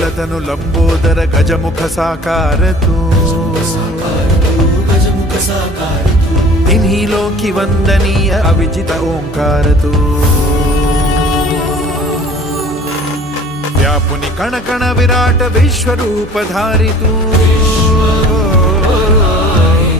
ಮೇಲದನು Lambodara ಗಜಮುಖ ಸಾಕಾರತು ಇನ್ಹಿ Loki ವಂದನೀಯ ಅವಿಜಿತ ಓಂಕಾರತು ವ್ಯಾಪುನಿ ಕಣಕಣ Virata Vishwarupa ಧಾರಿತು